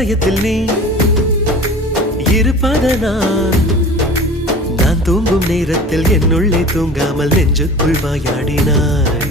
இதயத்தில் நீ இருப்பதனால் நான் தூங்கும் நேரத்தில் என்னுள்ளே தூங்காமல் நெஞ்சுக்குள் வாயாடினாய்.